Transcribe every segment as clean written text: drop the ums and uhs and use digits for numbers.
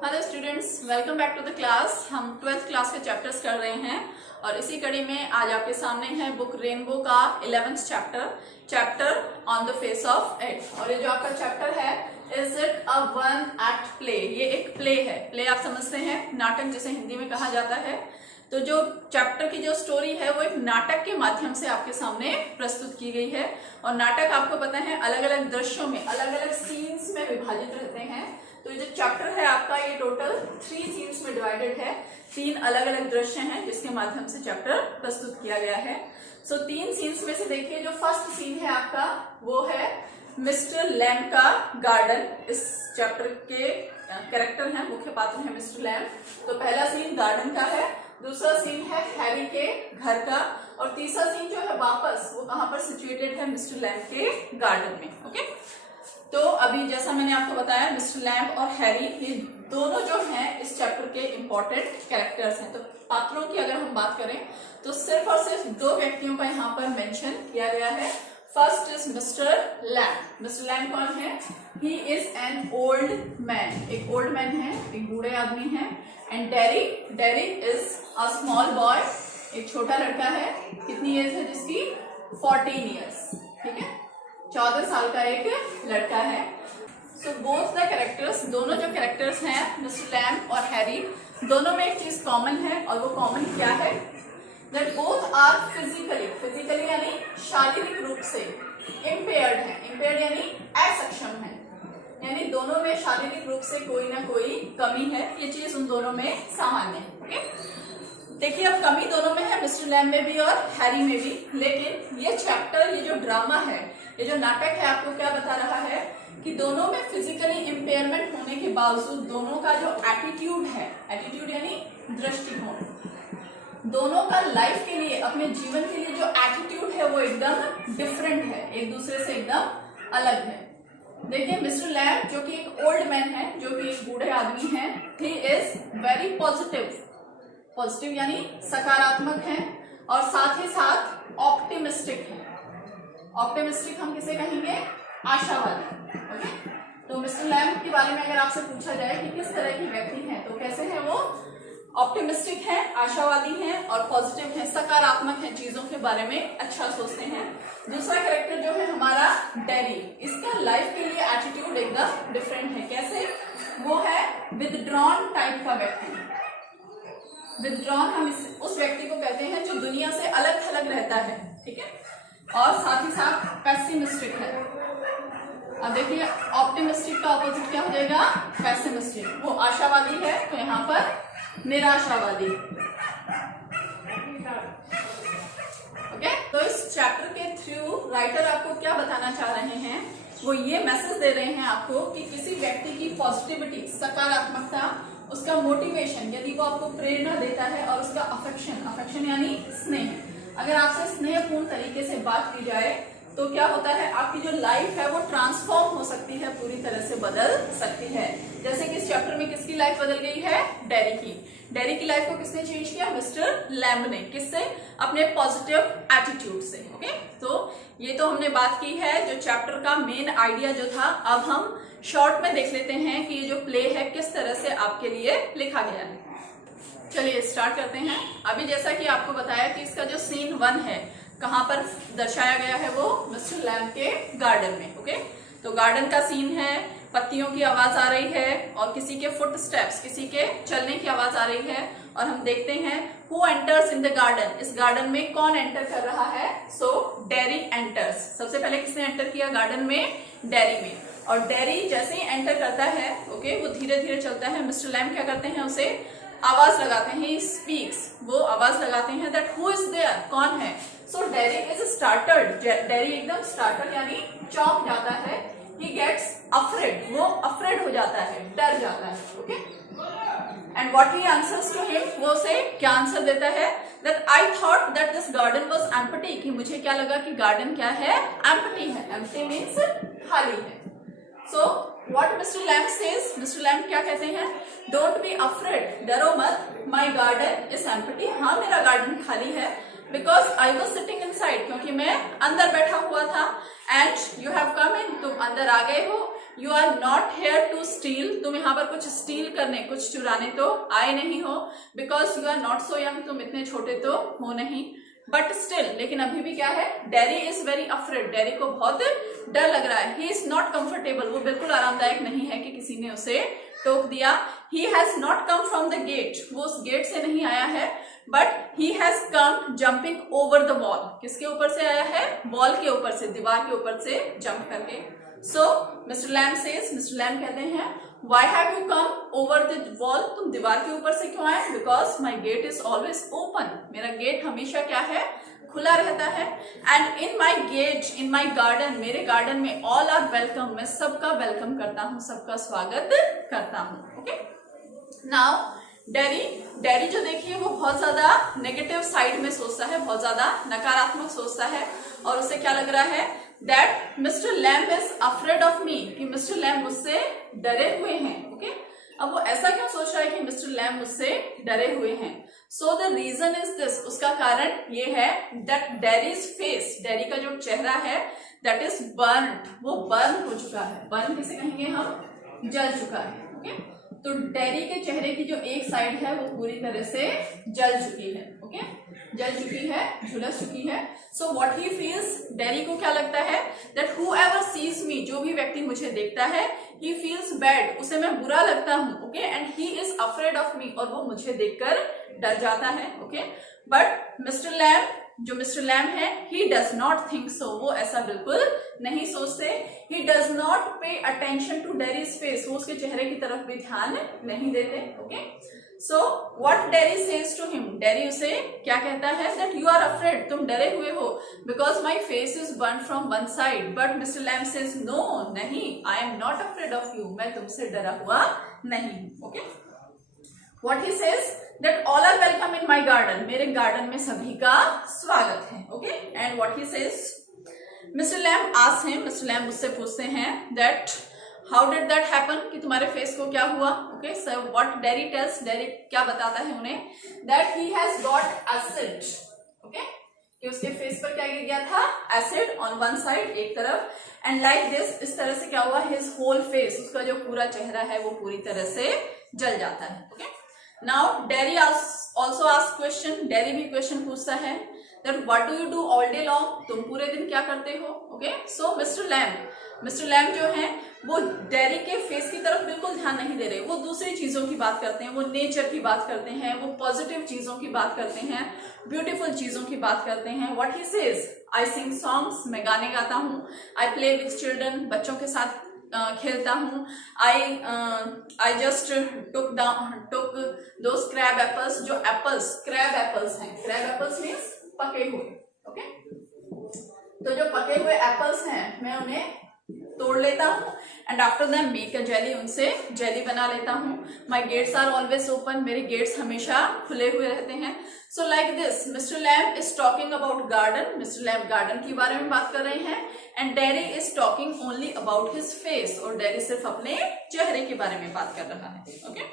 Hello students, welcome back to the class. हम 12th class के chapters कर रहे हैं और इसी कड़ी में आज आपके सामने है बुक रेनबो का 11th chapter on the face of it. और ये जो आपका चैप्टर है, is it a one act play. ये एक प्ले है। प्ले आप समझते हैं, नाटक जिसे हिंदी में कहा जाता है। तो जो चैप्टर की जो स्टोरी है वो एक नाटक के माध्यम से आपके सामने प्रस्तुत की गई है। और नाटक आपको पता है अलग अलग दृश्यों में, अलग अलग सीन्स में विभाजित रहते हैं। तो जो चैप्टर है आपका, ये टोटल 3 सीन्स में डिवाइडेड है। 3 अलग अलग दृश्य हैं जिसके माध्यम से चैप्टर प्रस्तुत किया गया है। सो 3 सीन्स में से देखिए, जो फर्स्ट सीन है आपका वो है मिस्टर लैम का गार्डन। इस चैप्टर के कैरेक्टर हैं, मुख्य पात्र है मिस्टर लैम। तो पहला सीन गार्डन का है, दूसरा सीन है हैरी के घर का, और तीसरा सीन जो है वापस वो कहां पर सिचुएटेड है, मिस्टर लैम के गार्डन में। ओके, तो अभी जैसा मैंने आपको बताया, मिस्टर लैम्ब और हैरी ये दोनों जो हैं इस चैप्टर के इंपॉर्टेंट कैरेक्टर्स हैं। तो पात्रों की अगर हम बात करें तो सिर्फ और सिर्फ 2 व्यक्तियों का यहाँ पर मेंशन किया गया है। First is mister lamb. Mister lamb कौन है? He is an old man. एक ओल्ड मैन है, एक बूढ़े आदमी है। And dairy is a small boy. एक छोटा लड़का है। कितनी एज है जिसकी? 14 ईयर्स। ठीक है, 14 साल का एक लड़का है। सो बोथ द कैरेक्टर्स, दोनों जो कैरेक्टर्स हैं मिस्टर लैम्ब और हैरी, दोनों में एक चीज कॉमन है। और वो कॉमन क्या है? दैट बोथ आर फिजिकली यानी शारीरिक रूप से इम्पेयर्ड है। इम्पेयर्ड यानी असक्षम है, यानी दोनों में शारीरिक रूप से कोई ना कोई कमी है। ये चीज उन दोनों में सामान्य है। ओके, देखिए अब कमी दोनों में है, मिस्टर लैम्ब में भी और हैरी में भी। लेकिन ये चैप्टर, ये जो ड्रामा है, ये जो नाटक है, आपको क्या बता रहा है कि दोनों में फिजिकली इम्पेयरमेंट होने के बावजूद दोनों का जो एटीट्यूड है, एटीट्यूड यानी दृष्टिकोण, दोनों का लाइफ के लिए, अपने जीवन के लिए जो एटीट्यूड है वो एकदम डिफरेंट है, एक दूसरे से एकदम अलग है। देखिए मिस्टर लैम्ब जो कि एक ओल्ड मैन है, जो कि एक बूढ़े आदमी है, ही इज वेरी पॉजिटिव यानी सकारात्मक है, और साथ ही साथ ऑप्टिमिस्टिक है। ऑप्टिमिस्टिक हम किसे कहेंगे? आशावादी। ओके, तो मिस्टर लैम्ब के बारे में अगर आपसे पूछा जाए कि किस तरह की व्यक्ति हैं, तो कैसे हैं वो? ऑप्टिमिस्टिक है, आशावादी हैं और पॉजिटिव हैं, सकारात्मक हैं, चीजों के बारे में अच्छा सोचते हैं। दूसरा कैरेक्टर जो है हमारा डेरी, इसका लाइफ के लिए एटीट्यूड एकदम डिफरेंट है। कैसे? वो है विथड्रॉन टाइप का व्यक्ति। विथड्रॉन हम उस व्यक्ति को कहते हैं जो दुनिया से अलग थलग रहता है। ठीक है, और साथ ही साथ पेसिमिस्टिक है। अब देखिए, ऑप्टिमिस्टिक का ऑपोजिट क्या हो जाएगा? पेसिमिस्टिक। वो आशावादी है, तो यहाँ पर निराशावादी। ओके, तो इस चैप्टर के थ्रू राइटर आपको क्या बताना चाह रहे हैं? वो ये मैसेज दे रहे हैं आपको कि किसी व्यक्ति की पॉजिटिविटी, सकारात्मकता, उसका मोटिवेशन, यदि वो आपको प्रेरणा देता है, और उसका अफेक्शन यानी स्नेह, अगर आपसे स्नेहपूर्ण तरीके से बात की जाए तो क्या होता है, आपकी जो लाइफ है वो ट्रांसफॉर्म हो सकती है, पूरी तरह से बदल सकती है। जैसे कि इस चैप्टर में किसकी लाइफ बदल गई है? डेरी की लाइफ को किसने चेंज किया? मिस्टर लैम्ब ने। किससे? अपने पॉजिटिव एटीट्यूड से। ओके, तो ये तो हमने बात की है जो चैप्टर का मेन आइडिया जो था। अब हम शॉर्ट में देख लेते हैं कि ये जो प्ले है किस तरह से आपके लिए लिखा गया है। चलिए स्टार्ट करते हैं। अभी जैसा कि आपको बताया कि इसका जो सीन 1 है, कहां पर दर्शाया गया है, वो मिस्टर लैम्ब के गार्डन में। ओके, तो गार्डन का सीन है, पत्तियों की आवाज आ रही है और किसी के फुट स्टेप्स, किसी के चलने की आवाज आ रही है। और हम देखते हैं who enters in the garden. इस गार्डन में कौन एंटर कर रहा है? So dairy enters. सबसे पहले किसने एंटर किया गार्डन में? डेरी में। और डेरी जैसे ही एंटर करता है, ओके, वो धीरे धीरे चलता है। मिस्टर लैम्ब क्या करते हैं? उसे आवाज लगाते हैं, ही स्पीक्स, वो आवाज लगाते हैं दैट हु इज देयर, कौन है? So Derry is startled. Derry एकदम स्टार्टर्ड यानी चौंक जाता है। ही गेट्स अफ्रेड, वो अफ्रेड हो जाता है, डर जाता है। Okay, and what he answers to him, वो उसे क्या आंसर देता है? That I thought that this garden was empty, कि मुझे क्या लगा कि गार्डन क्या है? एम्प्टी है। एम्प्टी मीन्स खाली है। So what mister lamb says, mister Lamb क्या कहते हैं? डोंट बी अफ्रेड, डरो मत, माई गार्डन इज एम्प्टी, हाँ मेरा गार्डन खाली है, because I was sitting inside, क्योंकि मैं अंदर बैठा हुआ था, and you have come in, तुम अंदर आ गए हो, you are not here to steal, तुम यहाँ पर कुछ स्टील करने, कुछ चुराने तो आए नहीं हो, because you are not so young, तुम इतने छोटे तो हो नहीं, बट स्टिल, लेकिन अभी भी क्या है, dairy is very afraid, dairy को बहुत डर लग रहा है, ही इज नॉट कंफर्टेबल, वो बिल्कुल आरामदायक नहीं है कि किसी ने उसे टोक दिया, he has not come from the gate, वो उस गेट से नहीं आया है, but he has come jumping over the wall, किसके ऊपर से आया है, वॉल के ऊपर से, दीवार के ऊपर से जंप करके। So mister Lamb says, mister Lamb कहते हैं, Why have you come over the wall? तुम दीवार के ऊपर से क्यों आए? Because my gate is always open. मेरा गेट हमेशा क्या है, खुला रहता है। And in my gate, in my garden, मेरे गार्डन में all are welcome. मैं सबका वेलकम करता हूँ, सबका स्वागत करता हूँ। ओके, नाउ डैरी जो देखिए वो बहुत ज्यादा नेगेटिव साइड में सोचता है, बहुत ज्यादा नकारात्मक सोचता है, और उसे क्या लग रहा है, that Mister Lamb is afraid of me, कि मिस्टर लैम मुझसे डरे हुए हैं। ओके, अब वो ऐसा क्यों सोच रहा है कि मिस्टर लैम मुझसे डरे हुए हैं? So the reason is this, उसका कारण ये है दैट डैरीज फेस, डैरी का जो चेहरा है, दैट इज बर्न्ड, वो बर्न हो चुका है। बर्न किसे कहेंगे हम, जल चुका है। ओके, तो डैरी के चेहरे की जो एक साइड है वो पूरी तरह से जल चुकी है। ओके, जल चुकी है, झुलस चुकी है। So what he feels, dairy को क्या लगता है, दैट हूएवर सीज मी, जो भी व्यक्ति मुझे देखता है, ही फील्स बैड, उसे मैं बुरा लगता हूँ। Okay, and he is afraid of me, और वो मुझे देखकर डर जाता है। ओके, बट मिस्टर लैम, जो मिस्टर लैम है, he does not think so, वो ऐसा बिल्कुल नहीं सोचते। He does not pay attention to Derry's face, वो उसके चेहरे की तरफ भी ध्यान नहीं देते। Okay, so what Derry says to him, Derry उसे क्या कहता है, दैट यू आर अफ्रेड, तुम डरे हुए हो, because my face is burn from one side, but mister Lamb says no, नहीं, I am not afraid of you, मैं तुमसे डरा हुआ नहीं हूं। Okay, what he says, that all are welcome in my garden, मेरे गार्डन में सभी का स्वागत है। Okay, and what he says, mister Lamb ask him, mister Lamb उससे पूछते हैं, that how did that happen, कि तुम्हारे फेस को क्या हुआ? Okay, so what Derry tells, Derry क्या बताता है उन्हें, that he has got acid. Okay, कि उसके फेस पर क्या गिर गया था, एसिड ऑन वन साइड, एक तरफ, एंड लाइक दिस, इस तरह से क्या हुआ, हिज होल फेस, उसका जो पूरा चेहरा है वो पूरी तरह से जल जाता है। Okay, now dairy also ask question, dairy भी क्वेश्चन पूछता है, that what do you do all day long, तुम पूरे दिन क्या करते हो? ओके, सो मिस्टर लैम जो है वो डैरी के फेस की तरफ बिल्कुल ध्यान नहीं दे रहे, वो दूसरी चीजों की बात करते हैं, वो नेचर की बात करते हैं, वो पॉजिटिव चीजों की बात करते हैं, ब्यूटीफुल चीजों की बात करते हैं। What he says, I sing songs, मैं गाने गाता हूँ, आई प्ले विथ चिल्ड्रन, बच्चों के साथ खेलता हूँ, I just took those crab apples, जो एप्पल्स क्रैब एप्पल्स हैं, क्रैब एप्पल्स मीन्स पके हुए। ओके, तो जो पके हुए एप्पल्स हैं मैं उन्हें तोड़ लेता हूँ, and after that make a jelly, उनसे जेली बना लेता हूँ। My gates are always open, मेरे गेट्स हमेशा खुले हुए रहते हैं। So like this, Mister Lamb is talking about garden, Mister Lamb garden के बारे में बात कर रहे हैं, and Derry is talking only about his face, और डैरी सिर्फ अपने चेहरे के बारे में बात कर रहा है। Okay,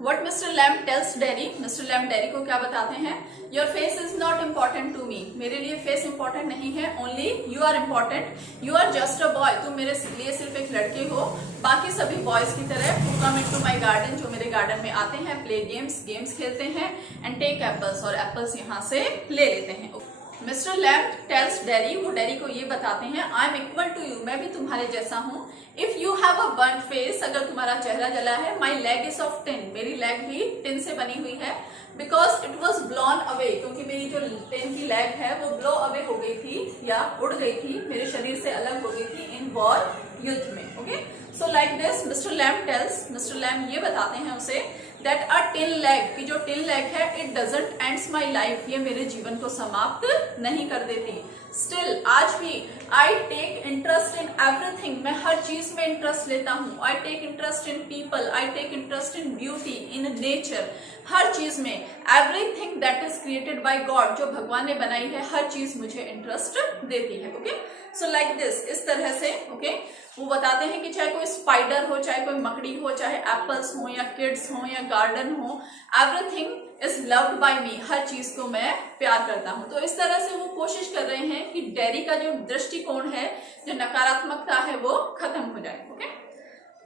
What Mr. Lamb tells Derry, Mr. Lamb Derry को क्या बताते हैं, Your face is not important to me, मेरे लिए फेस important नहीं है, Only you are important, You are just a boy, तुम मेरे लिए सिर्फ एक लड़के हो, बाकी सभी बॉयज की तरह who come into my garden, जो मेरे गार्डन में आते हैं, play गेम्स खेलते हैं, and take apples, और एप्पल्स यहाँ से ले लेते हैं। मिस्टर लैम टेल्स डैरी, वो डैरी को ये बताते हैं, I am equal to you, मैं भी तुम्हारे जैसा हूँ, if you have a burn face, अगर तुम्हारा चेहरा जला है, my leg is of tin, मेरी लेग भी टिन से बनी हुई है, because it was blown away, क्योंकि मेरी जो टिन की लेग है वो ब्लो अवे हो गई थी, या उड़ गई थी, मेरे शरीर से अलग हो गई थी इन वॉर, युद्ध में। Okay, so like this Mister Lamb tells, Mister Lamb ये बताते हैं उसे, दैट अ टिन लेग, की जो टिन लेग है, it doesn't ends my life, ये मेरे जीवन को समाप्त नहीं कर देती, स्टिल आज भी I take interest in everything, मैं हर चीज में इंटरेस्ट लेता हूँ, I take interest in people, I take interest in beauty, in nature, हर चीज में, everything that is created by God, जो भगवान ने बनाई है, हर चीज मुझे इंटरेस्ट देती है। ओके, सो लाइक दिस, इस तरह से ओके, वो बताते हैं कि चाहे कोई स्पाइडर हो, चाहे कोई मकड़ी हो, चाहे एप्पल्स हो या किड्स हो या गार्डन हो, एवरीथिंग इज लव्ड बाय मी, हर चीज को मैं प्यार करता हूँ। तो इस तरह से वो कोशिश कर रहे हैं कि डैरी का जो दृष्टिकोण है, जो नकारात्मकता है, वो खत्म हो जाए। ओके,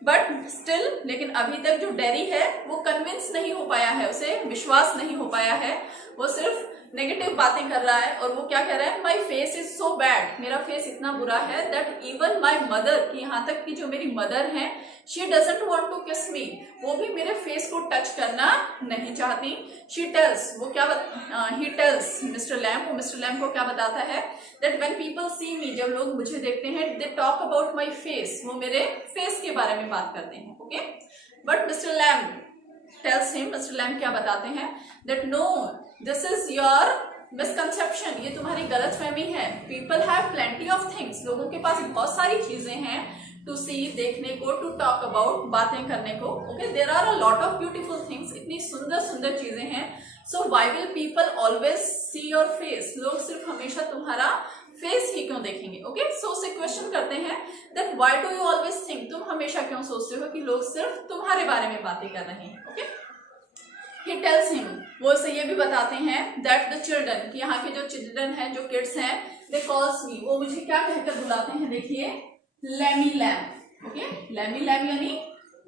बट स्टिल, लेकिन अभी तक जो डैरी है वो कन्विंस नहीं हो पाया है, उसे विश्वास नहीं हो पाया है, वो सिर्फ नेगेटिव बातें कर रहा है। और वो क्या कह रहा है, माई फेस इज सो बैड, मेरा फेस इतना बुरा है, दैट इवन माई मदर, कि यहाँ तक कि जो मेरी मदर है, शी डजंट वांट टू किस मी, वो भी मेरे फेस को टच करना नहीं चाहती। शी टेल्स, वो क्या ही टेल्स मिस्टर लैम्ब, वो मिस्टर लैम्ब को क्या बताता है, that when people see me, जब लोग मुझे देखते हैं, they talk about my face, वो मेरे फेस के बारे में बात करते हैं। Okay, but mister Lamb tells him, mister Lamb क्या बताते हैं, that no, this is your misconception, ये तुम्हारी गलतफहमी है। People have plenty of things, लोगों के पास बहुत सारी चीजें हैं, टू सी, देखने को, टू टॉक अबाउट, बातें करने को। Okay, there are a lot of beautiful things, इतनी सुंदर सुंदर चीजें हैं। So why will people always see your face, लोग सिर्फ हमेशा तुम्हारा फेस ही क्यों देखेंगे। ओके, सो उसे क्वेश्चन करते हैं, that why do you always think, तुम हमेशा क्यों सोचते हो कि लोग सिर्फ तुम्हारे बारे में बातें कर रहे हैं। ओके, He tells him, वो उसे ये भी बताते हैं, that the children, कि यहाँ के जो चिल्ड्रन हैं, जो किड्स हैं, they calls me, वो मुझे क्या कहकर बुलाते हैं, देखिए, Lammy lamb. Okay, Lammy lamb यानी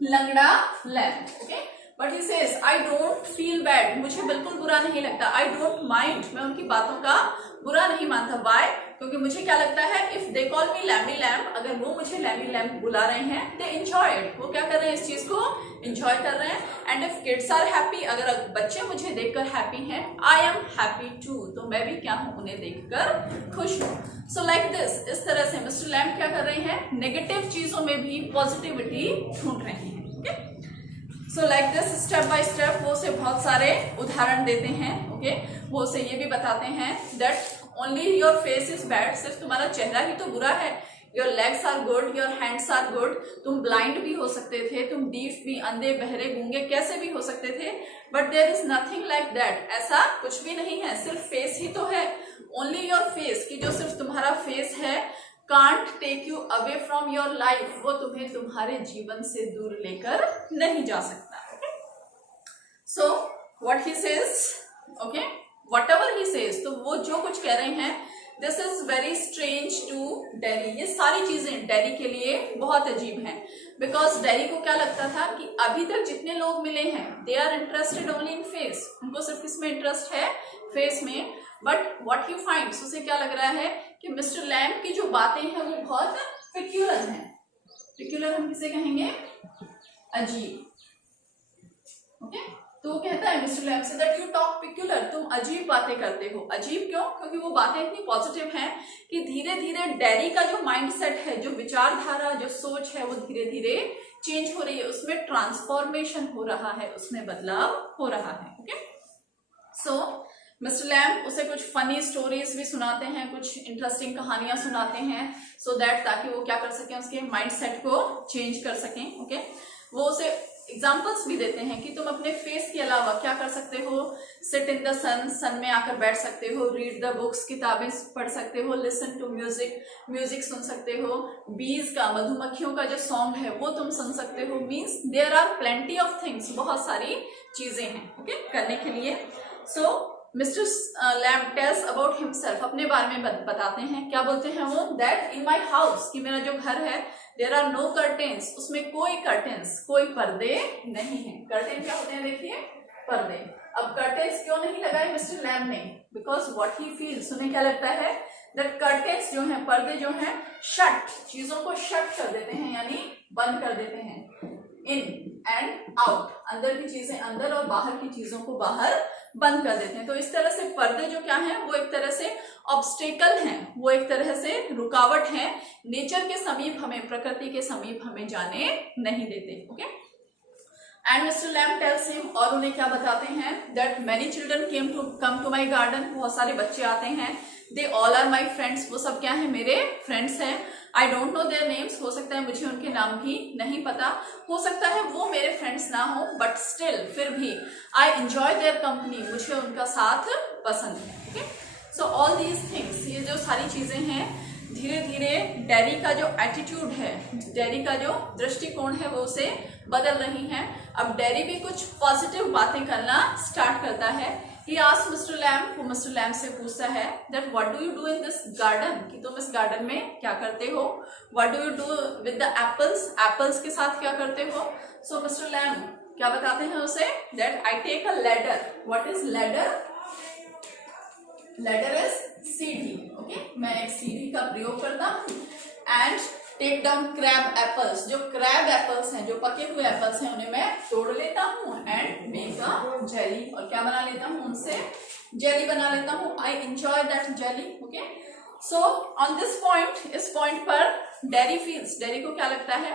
लंगड़ा lamb. Okay, but he says, I don't feel bad, मुझे बिल्कुल बुरा नहीं लगता, आई डोंट माइंड, मैं उनकी बातों का बुरा नहीं मानता। वाई, क्योंकि मुझे क्या लगता है, if they call me Lammy lamb, अगर वो मुझे लैमी लैम्ब बुला रहे हैं, दे एंजॉय इट, वो क्या कर रहे हैं, इस चीज को एंजॉय कर रहे हैं। And if kids are happy, अगर बच्चे मुझे देखकर हैप्पी हैं, आई एम हैप्पी टू, तो मैं भी क्या हूं, उन्हें देखकर खुश हूं। सो लाइक दिस, इस तरह से मिस्टर लैम्ब क्या कर रहे हैं, नेगेटिव चीजों में भी पॉजिटिविटी ढूंढ रहे हैं। Okay, so like this, step by step वो उसे बहुत सारे उदाहरण देते हैं। ओके, वो उसे ये भी बताते हैं that only your face is bad, सिर्फ तुम्हारा चेहरा ही तो बुरा है। Your legs are good, your hands are good, तुम ब्लाइंड भी हो सकते थे, तुम डीफ भी, अंधे, बहरे, गूंगे, कैसे भी हो सकते थे, but there is nothing like that, ऐसा कुछ भी नहीं है, सिर्फ फेस ही तो है। ओनली योर फेस, कि जो सिर्फ तुम्हारा फेस है, can't take you away from your life, वो तुम्हें तुम्हारे जीवन से दूर लेकर नहीं जा सकता। So what he says, okay, whatever he says, तो वो जो कुछ कह रहे हैं, this is very strange to dairy, ये सारी चीजें डैरी के लिए बहुत अजीब हैं, बिकॉज डैरी को क्या लगता था कि अभी तक जितने लोग मिले हैं, they are interested only in face, उनको सिर्फ किसमें इंटरेस्ट है, फेस में। बट व्हाट ही फाइंड्स, उसे क्या लग रहा है कि मिस्टर लैम्ब की जो बातें हैं वो बहुत पिक्यूलर हैं। पिक्यूलर हम किसे कहेंगे, अजीब। ओके, तो वो कहता है मिस्टर लैम्ब से, दैट यू टॉक पिक्यूलर, तुम अजीब बातें करते हो। अजीब क्यों, क्योंकि वो बातें इतनी पॉजिटिव हैं कि धीरे धीरे डैरी का जो माइंडसेट है, जो विचारधारा, जो सोच है, वो धीरे धीरे चेंज हो रही है, उसमें ट्रांसफॉर्मेशन हो रहा है, उसमें बदलाव हो रहा है। ओके, सो मिस्टर लैम्ब उसे कुछ फनी स्टोरीज भी सुनाते हैं, कुछ इंटरेस्टिंग कहानियां सुनाते हैं, सो दैट ताकि वो क्या कर सकें, उसके माइंडसेट को चेंज कर सकें। ओके, वो उसे एग्जाम्पल्स भी देते हैं कि तुम अपने फेस के अलावा क्या कर सकते हो, सिट इन द सन, सन में आकर बैठ सकते हो, रीड द बुक्स, किताबें पढ़ सकते हो, लिसन टू म्यूजिक, म्यूजिक सुन सकते हो, बीज का, मधुमक्खियों का जो सॉन्ग है वो तुम सुन सकते हो। Means there are plenty of things, बहुत सारी चीजें हैं ओके करने के लिए। So mister Lamb tells about himself, अपने बारे में बताते हैं। क्या बोलते हैं वो, दैट इन माई हाउस, कि मेरा जो घर है, देयर आर नो कर्टेन्स, उसमें कोई कर्टेन्स, कोई पर्दे नहीं है। कर्टेन क्या होते हैं, देखिए पर्दे। अब कर्टेन्स क्यों नहीं लगाए मिस्टर लैम्ब ने, बिकॉज व्हाट ही फील्स, उन्हें क्या लगता है दैट कर्टेन्स जो हैं, पर्दे जो हैं, शट, चीजों को शट कर देते हैं, यानी बंद कर देते हैं। इन एंड आउट, अंदर की चीजें अंदर और बाहर की चीजों को बाहर बंद कर देते हैं। तो इस तरह से पर्दे जो क्या हैं, वो एक तरह से ऑब्स्टेकल हैं, वो एक तरह से रुकावट है, नेचर के समीप हमें, प्रकृति के समीप हमें जाने नहीं देते। Okay, and mister Lamb tells him, और उन्हें क्या बताते हैं, that many children come to my garden, बहुत सारे बच्चे आते हैं, they all are my friends, वो सब क्या है, मेरे फ्रेंड्स हैं। I don't know their names, हो सकता है मुझे उनके नाम भी नहीं पता, हो सकता है वो मेरे फ्रेंड्स ना हो, बट स्टिल, फिर भी आई एंजॉय देयर कंपनी, मुझे उनका साथ पसंद है। Okay, so all these things, ये जो सारी चीजें हैं, धीरे धीरे डैडी का जो एटीट्यूड है, डैडी का जो दृष्टिकोण है वो उसे बदल रही है। अब डैडी भी कुछ पॉजिटिव बातें करना स्टार्ट करता है। He asks Mr. Lamb, वो मिस्टर लैम से पूछता है that what do you do in this garden, कि तुम इस गार्डन में क्या करते हो। What do you do with the apples, apples के साथ क्या करते हो। So Mr. Lamb क्या बताते हैं उसे that I take a ladder. What is ladder? Ladder is सीढ़ी, okay? मैं एक सीढ़ी का प्रयोग करता हूँ and take down crab apples, जो क्रैब एप्पल्स हैं, जो पके हुए एप्पल्स हैं, उन्हें मैं तोड़ लेता हूँ एंड मेक अ जेली, और क्या बना लेता हूँ, उनसे जेली बना लेता हूँ। I enjoy that jelly, okay. So on this point, इस पॉइंट पर डैडी फील्स, डैडी को क्या लगता है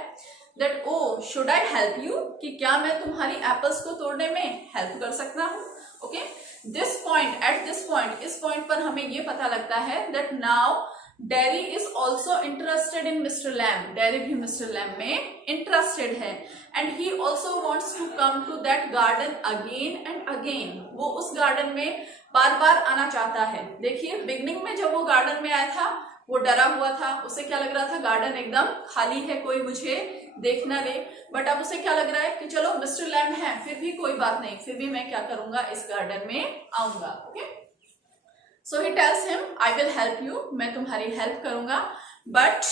that oh should I help you, कि क्या मैं तुम्हारी एप्पल्स को तोड़ने में हेल्प कर सकता हूँ, okay. This point, at this point, इस पॉइंट पर हमें ये पता लगता है that now daddy is also interested in mister Lamb, daddy भी मिस्टर लैम में इंटरेस्टेड है and he also wants to come to that garden again and again, वो उस गार्डन में बार बार आना चाहता है। देखिए बिगनिंग में जब वो गार्डन में आया था वो डरा हुआ था, उसे क्या लग रहा था गार्डन एकदम खाली है, कोई मुझे देख ना ले, बट अब उसे क्या लग रहा है कि चलो मिस्टर लैम है, फिर भी कोई बात नहीं, फिर भी मैं क्या करूंगा, इस गार्डन में आऊंगा, okay. So he tells him, I will help you, मैं तुम्हारी हेल्प करूंगा, but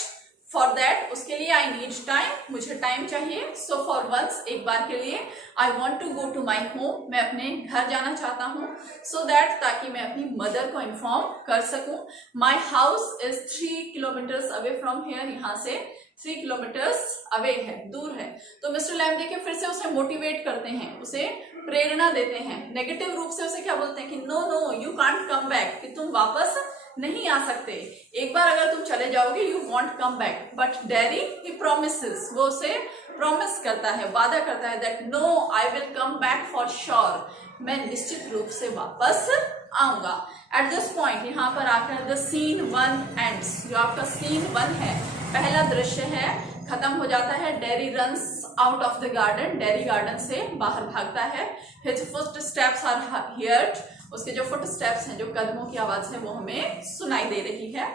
for that, उसके लिए I need time, मुझे टाइम चाहिए। So for once, एक बार के लिए I want to go to my home, मैं अपने घर जाना चाहता हूँ, so that ताकि मैं अपनी मदर को इन्फॉर्म कर सकूं। My house is 3 kilometers away from here, यहाँ से 3 किलोमीटर्स अवे है, दूर है। तो मिस्टर लैम देखिए फिर से उसे मोटिवेट करते हैं, उसे प्रेरणा देते हैं, नेगेटिव रूप से उसे क्या बोलते हैं कि no no you can't come back, कि तुम वापस नहीं आ सकते, एक बार अगर तुम चले जाओगे you won't come back. But daddy he promises, वो उसे प्रॉमिस करता है, वादा करता है that no I will come back for sure, मैं निश्चित रूप से वापस आऊंगा। एट दिस पॉइंट, यहाँ पर आकर द सीन 1 एंड्स, जो आपका सीन 1 है, पहला दृश्य है, खत्म हो जाता है। Daddy runs out of the garden, daddy garden से बाहर भागता है। His footsteps are heard, उसके जो फुट स्टेप्स हैं, जो कदमों की आवाज है, वो हमें सुनाई दे रही है।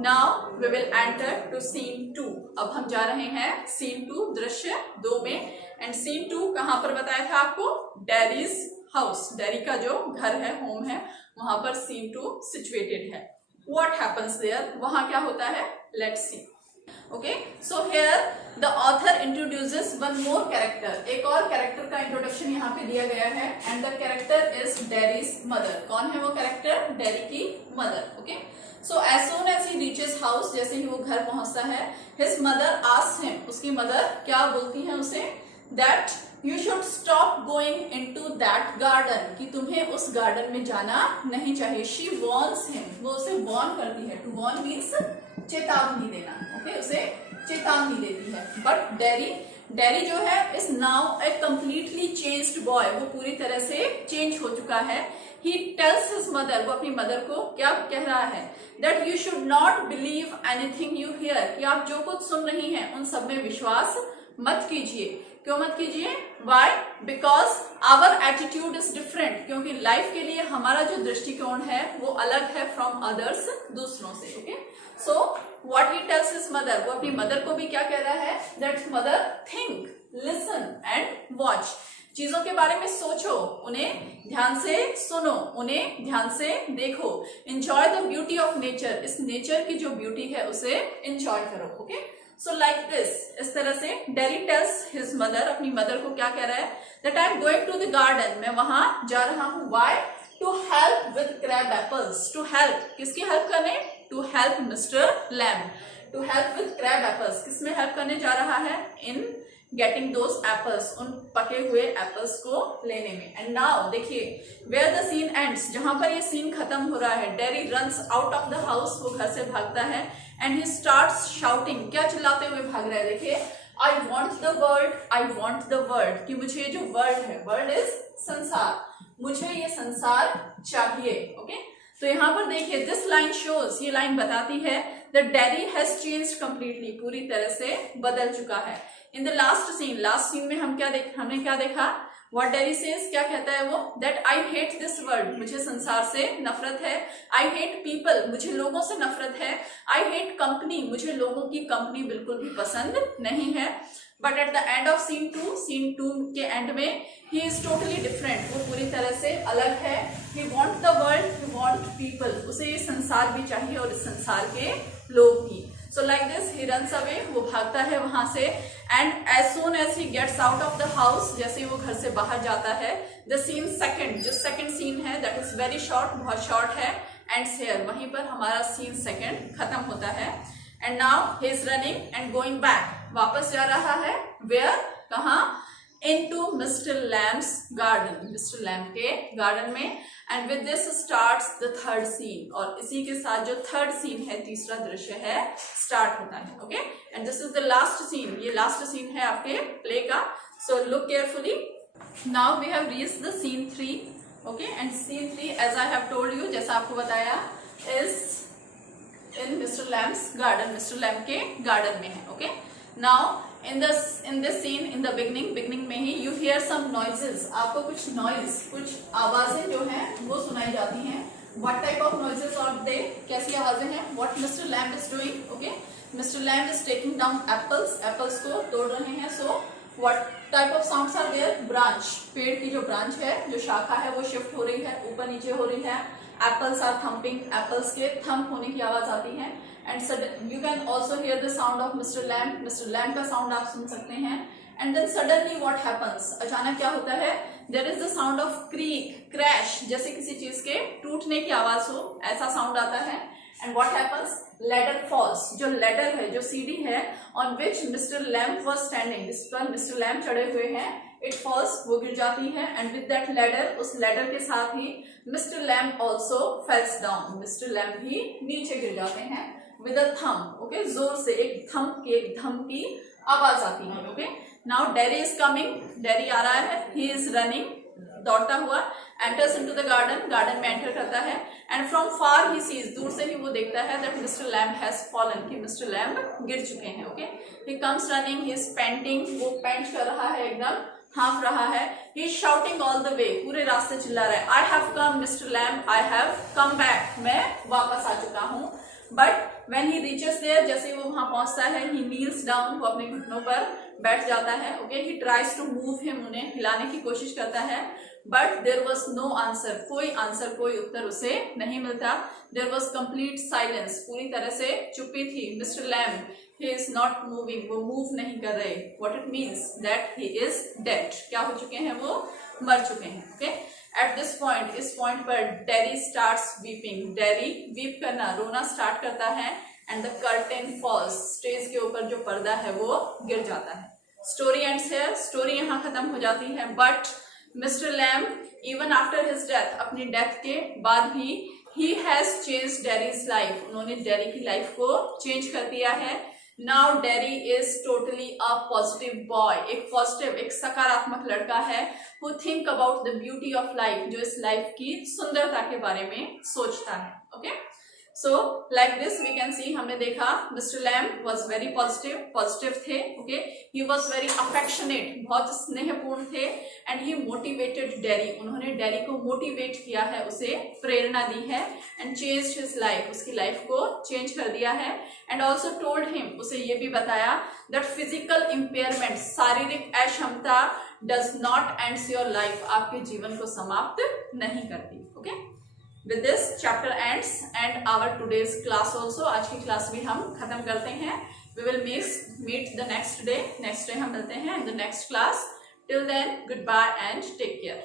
Now we will enter to scene 2, अब हम जा रहे हैं सीन 2, दृश्य 2 में। एंड सीन 2 कहाँ पर बताया था आपको, डैडीज हाउस, डैडी का जो घर है, होम है, वहां पर सीन 2 सिचुएटेड है। व्हाट हैपन्स देयर, वहां क्या होता है, let's see. Okay, so here the author introduces one more character, एक और कैरेक्टर का इंट्रोडक्शन यहाँ पे दिया गया है। And the character is daddy's mother. कौन है वो कैरेक्टर, डैडी की mother, okay. So as soon as he reaches house, जैसे ही वो घर पहुंचता है, हिज मदर आस्क्स हिम, उसकी मदर क्या बोलती है उसे, that you should stop going into that garden, कि तुम्हें उस गार्डन में जाना नहीं चाहिए। शी वॉर्न्स हिम, वो उसे वॉर्न करती है। टू वॉर्न मीन्स चेतावनी देना, ओके, उसे चेतावनी देती है। बट डैडी जो है is now A completely changed boy, वो पूरी तरह से चेंज हो चुका है। ही टेल्स हिज मदर, वो अपनी मदर को क्या कह रहा है, that you should not believe anything you here, कि आप जो कुछ सुन रही हैं उन सब में विश्वास मत कीजिए। क्यों मत कीजिए, why, because our attitude is different, क्योंकि लाइफ के लिए हमारा जो दृष्टिकोण है वो अलग है फ्रॉम अदर्स, दूसरों से, okay. So what he tells his mother, वो अपनी मदर को भी क्या कह रहा है, that mother think, listen and watch, चीजों के बारे में सोचो, उन्हें ध्यान से सुनो, उन्हें ध्यान से देखो। Enjoy the beauty of nature, इस नेचर की जो ब्यूटी है उसे एंजॉय करो, ओके। सो लाइक दिस, इस तरह से डैडी टेल्स हिज मदर, अपनी मदर को क्या कह रहा है, that I am going to the garden, मैं वहां जा रहा हूं, why, to help with crab apples, to help, किसकी हेल्प करने, to help mister Lamb, to help with crab apples, किसमें हेल्प करने जा रहा है, इन गेटिंग दोज एप्पल्स, उन पके हुए एप्पल्स को लेने में। एंड नाउ देखिए वेयर द सीन एंड्स, जहां पर ये सीन खत्म हो रहा है, daddy runs out of the house, वो घर से भागता है। एंड ही स्टार्ट्स शाउटिंग, क्या चिल्लाते हुए भाग रहा है, देखिए, I want the world, I want the world, कि मुझे ये जो वर्ल्ड है, वर्ल्ड इज संसार, मुझे ये संसार चाहिए, ओके। तो यहाँ पर देखिए दिस लाइन शोज, ये लाइन बताती है that daddy has changed completely, पूरी तरह से बदल चुका है। इन द लास्ट सीन में हमने क्या देखा, व्हाट डेरी सेज, क्या कहता है वो, that I hate this world, मुझे संसार से नफरत है, आई हेट पीपल, मुझे लोगों से नफरत है, आई हेट कंपनी, मुझे लोगों की कंपनी बिल्कुल भी पसंद नहीं है। But at the end of scene 2, scene 2 के एंड में ही इज टोटली डिफरेंट, वो पूरी तरह से अलग है। He want the world, he want people, उसे ये संसार भी चाहिए और इस संसार के लोग भी। So like this he runs away, वो भागता है वहां से। And as soon as he gets out of the house, जैसे वो घर से बाहर जाता है, द सीन सेकंड, जो सेकंड सीन है दैट इज वेरी शॉर्ट, बहुत शॉर्ट है, एंड्स हियर, वहीं पर हमारा सीन सेकंड खत्म होता है। And now he is running and going back, वापस जा रहा है, वेयर, कहाँ, into mister Lamb's garden, mister Lamb के गार्डन में। And with this starts the third scene, और इसी के साथ जो थर्ड सीन है, तीसरा दृश्य है, स्टार्ट होता है। Okay, and this is the last scene, ये लास्ट सीन है आपके प्ले का। So look carefully, now we have reached the scene 3। Okay, and scene 3 as I have told you, जैसा आपको बताया, is in mister Lamb's garden, mister Lamb के garden में है। Okay, now in this scene, in the beginning में ही you hear some noises, आपको कुछ noise, कुछ आवाजें जो हैं वो सुनाई जाती हैं। what type of noises are they, कैसी आवाजें हैं, what Mr. Lamb is doing, okay, Mr. Lamb is taking down apples को तोड़ रहे हैं। so what type of sounds are there, branch, पेड़ की जो branch है, जो शाखा है वो shift हो रही है, ऊपर नीचे हो रही है। apples are thumping, apples के thump होने की आवाज आती है। and you can also hear the sound of Mr. Lamb, Mr. Lamb का sound आप सुन सकते हैं। and then suddenly what happens, अचानक क्या होता है, there is the sound of creak, crash, जैसे किसी चीज के टूटने की आवाज हो, ऐसा साउंड आता है। and what happens, ladder falls, जो ladder है, जो सीढ़ी है, on which Mr. Lamb was standing, जिस पर Mr. Lamb चढ़े हुए हैं, it falls, वो गिर जाती है। and with that ladder, उस ladder के साथ ही Mr. Lamb also falls down, Mr. Lamb भी नीचे गिर जाते हैं। with a thump, okay, जोर से एक थम्प की, एक धम की आवाज आती है। Okay, now Derry is coming, Derry आ रहा है, ही इज रनिंग, दौड़ता हुआ, enters into the garden, garden में एंटर करता है। And from far he sees, दूर से ही वो देखता है that mister Lamb has fallen, कि मिस्टर लैम्ब गिर चुके हैं। Okay, he comes running, he is panting, वो पेंट कर रहा है, एकदम हाँफ रहा है। He is shouting all the way, पूरे रास्ते चिल्ला रहा है, I have come mister lamb, I have come back, मैं वापस आ चुका हूँ। But when he reaches there, जैसे वो वहां पहुंचता है, he kneels down, वो अपने घुटनों पर बैठ जाता है। Okay, he tries to move him, उन्हें हिलाने की कोशिश करता है। but there was no answer, कोई आंसर, कोई उत्तर उसे नहीं मिलता। there was complete silence, पूरी तरह से चुप्पी थी। Mr. Lamb, he is not moving, वो मूव नहीं कर रहे। what it means that he is dead, क्या हो चुके हैं, वो मर चुके हैं। ओके, एट दिस पॉइंट, इस पॉइंट पर daddy starts weeping, daddy weep करना, रोना स्टार्ट करता है। And the curtain falls, stage के ऊपर जो पर्दा है वो गिर जाता है। स्टोरी एंड्स हियर, स्टोरी यहाँ खत्म हो जाती है। But mister lamb, even after his death, अपनी डेथ के बाद भी, he has changed dairies life, उन्होंने डेरी की लाइफ को चेंज कर दिया है। Now Derry is totally a positive boy, एक पॉजिटिव, एक सकारात्मक लड़का है, who think about the beauty of life, जो इस लाइफ की सुंदरता के बारे में सोचता है। Okay, so like this we can see, हमने देखा mister Lamb was very positive थे। Okay, he was very affectionate, बहुत स्नेहपूर्ण थे। एंड ही मोटिवेटेड डेरी, उन्होंने डेरी को मोटिवेट किया है, उसे प्रेरणा दी है। एंड चेंज्ड हिज लाइफ, उसकी लाइफ को चेंज कर दिया है। एंड ऑल्सो टोल्ड हिम, उसे ये भी बताया दैट फिजिकल इम्पेयरमेंट, शारीरिक अक्षमता, does not ends your life, आपके जीवन को समाप्त नहीं करती। Okay, with this chapter ends and our today's class also, आज की क्लास भी हम खत्म करते हैं। we will meet the next day हम मिलते हैं in the next class. till then, goodbye and take care.